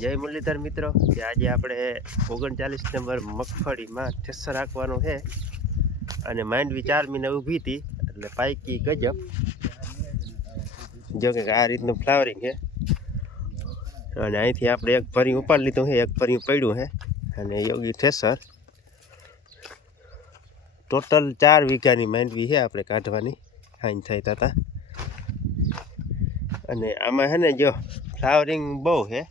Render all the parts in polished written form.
જય મુરલીધર મિત્રો, કે આજે આપણે 39 નંબર મગફળીમાં ઠેસર રાખવાનું છે અને માંડવી 4 મહિના ઊભી હતી એટલે પાયકી ગજબ. જો કે આ રીતનું ફ્લાવરિંગ છે અને અહીંથી આપણે એક ભરી ઉપાડી લીધું છે, એક ભરી પડ્યું છે અને યોગી ઠેસર ટોટલ 4 વીઘાની માંડવી છે આપણે કાઢવાની હાઈન થાય હતા. અને આમાં છે ને જો ફ્લાવરિંગ બહુ છે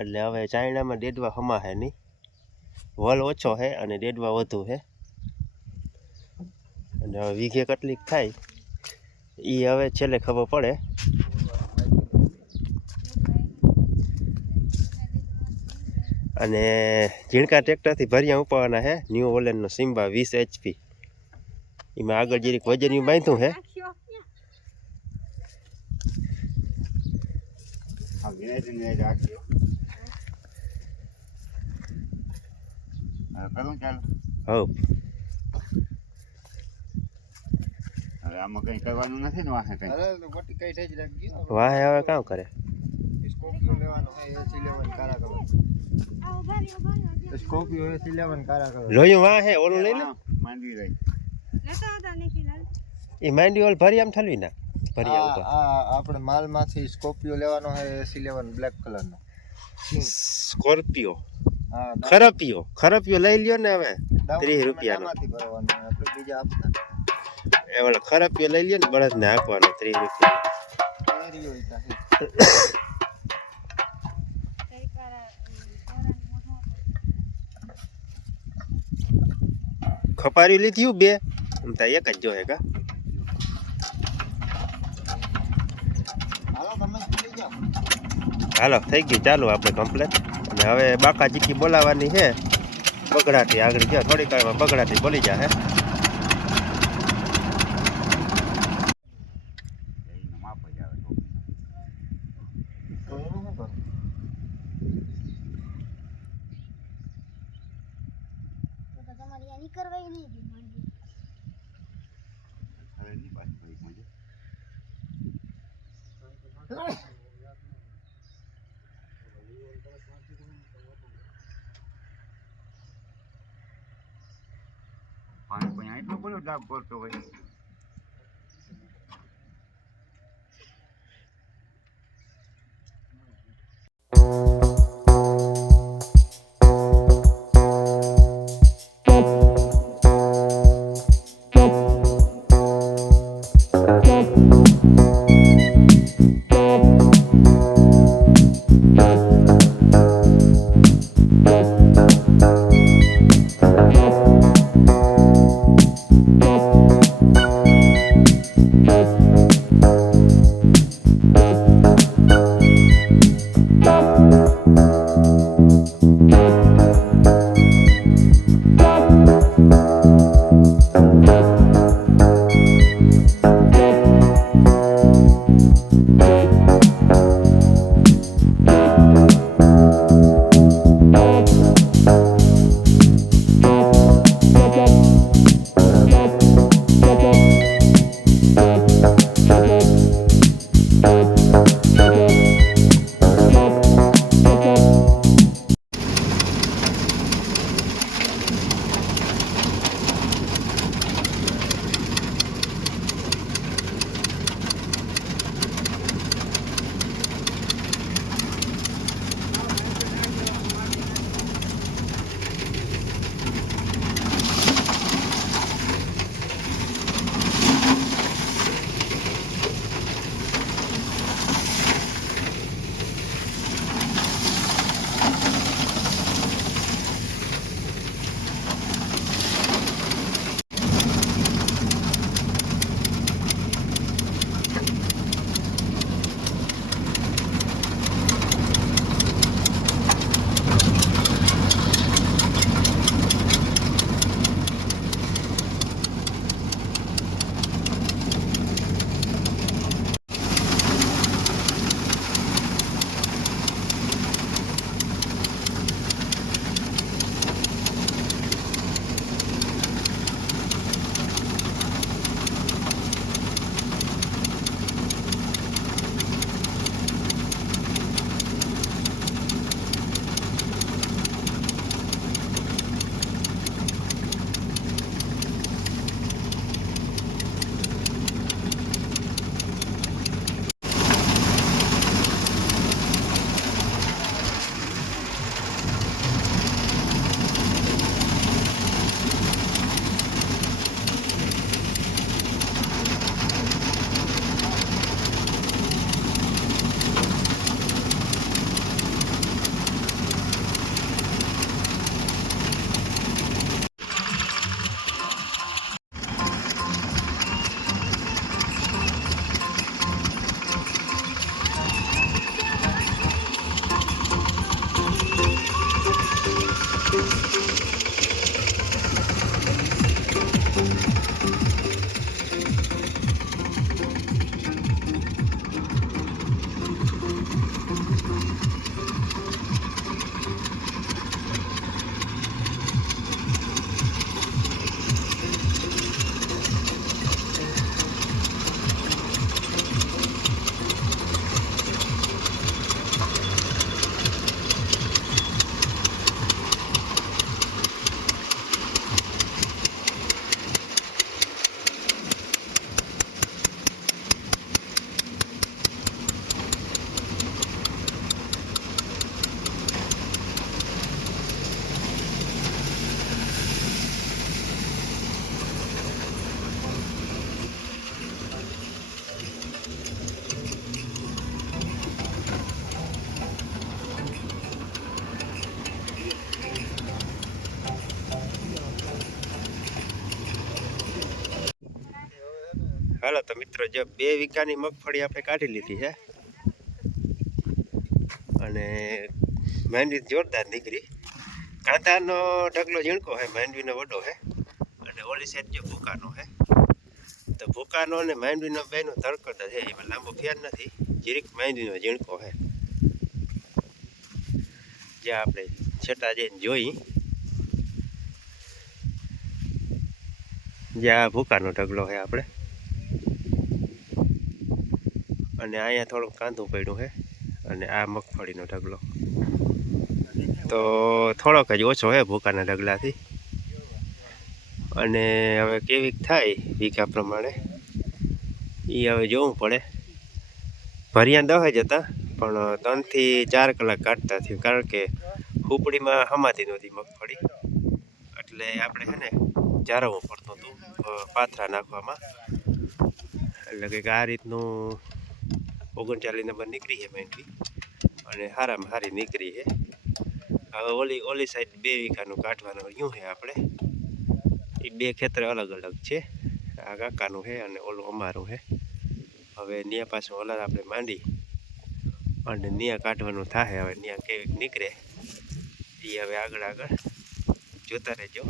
એટલે હવે ચાઇનામાં ડેડવા હમાશે નહીં, વલ ઓછો છે અને ડેડવા વધુ છે. અને હવે વીઘે કેટલીક થાય એ હવે છેલ્લે ખબર પડે. અને ઝીણકા ટ્રેક્ટરથી ભર્યા ઉપાડવાના છે ન્યૂ હોલેન્ડનો સિમ્બા 20 HP. એમાં આગળ જરીક વજન બાંધ્યું છે. આમાં કઈ કરવાનું નથી ને વાહે કઈ વાહે હવે કામ કરે. સ્કોર્પિયો લેવાનો છે S11 કાળા કલર. સ્કોર્પિયો S11 કાળા કલર. જોયું વાહે ઓલું લઈ લે માંડવી રહી એ માંડવી ઓલ ભરી આમ ઠલવી ના ભરી ઉપર. આપણે માલમાંથી સ્કોર્પિયો લેવાનો છે S11 બ્લેક કલરનો. સ્કોર્પિયો હા, ખરપિયો લઈ લ્યો ને હવે 30 રૂપિયાનો. માંથી ભરવાનો આપણે બીજા આપતા. એ ઓલા ખરપિયો લઈ લ્યો ને બળદ ને હાંકવાનો 30 રૂપિયા. ખપારી લીધી બે એમ તો એક જ જોહે કા. હાલો થઈ ગયું, ચાલો આપણે કમ્પ્લેટ. અને હવે બાકા ચીકી બોલાવવાની છે બગડાટી આગળ ગયો થોડી કાળમાં બગડાટી બોલી જાય. પાણી પણ એટલો બધો ડાબ કરતો હોય. Bye. હાલો તો મિત્રો જો 2 વીઘાની મગફળી આપણે કાઢી લીધી છે અને માંડવી જોરદાર નીકળી. કાંતાનો ઢગલો ઝીણકો છે, માંડવીનો વડો છે અને ઓલી સાઈડ જો ભૂકાનો છે. તો ભૂકાનો અને માંડવીનો બેનો ધરકડ છે, એમાં લાંબો ફેર નથી. જીરીક માંડવીનો ઝીણકો છે. જ્યાં આપણે છેટા જઈને જોઈ, જ્યાં ભૂકાનો ઢગલો છે આપણે, અને અહીંયા થોડુંક કાંધું પડ્યું છે અને આ મગફળીનો ઢગલો તો થોડોક જ ઓછો છે ભૂકાના ઢગલાથી. અને હવે કેવીક થાય વીઘા પ્રમાણે એ હવે જોવું પડે. ભરિયા 10 જ હતા પણ 3 થી 4 કલાક કાઢતા થયું, કારણ કે ખુપડીમાં હમાતી નહોતી મગફળી, એટલે આપણે છે ને જાળવવું પડતું હતું પાથરા નાખવામાં. એટલે કંઈક આ રીતનું 39 નંબર નીકળી છે માંડવી અને સારામાં સારી નીકળી છે. હવે ઓલી સાઈડ 2 વીઘાનું કાઢવાનું રહ્યું છે આપણે. એ 2 ખેતર અલગ અલગ છે, આ કાકાનું છે અને ઓલું અમારું છે. હવે ન્યા પાછું ઓલા આપણે માંડી અને ન્યા કાઢવાનું થાય. હવે ન્યા કેવીક નીકળે એ હવે આગળ જોતા રહેજો.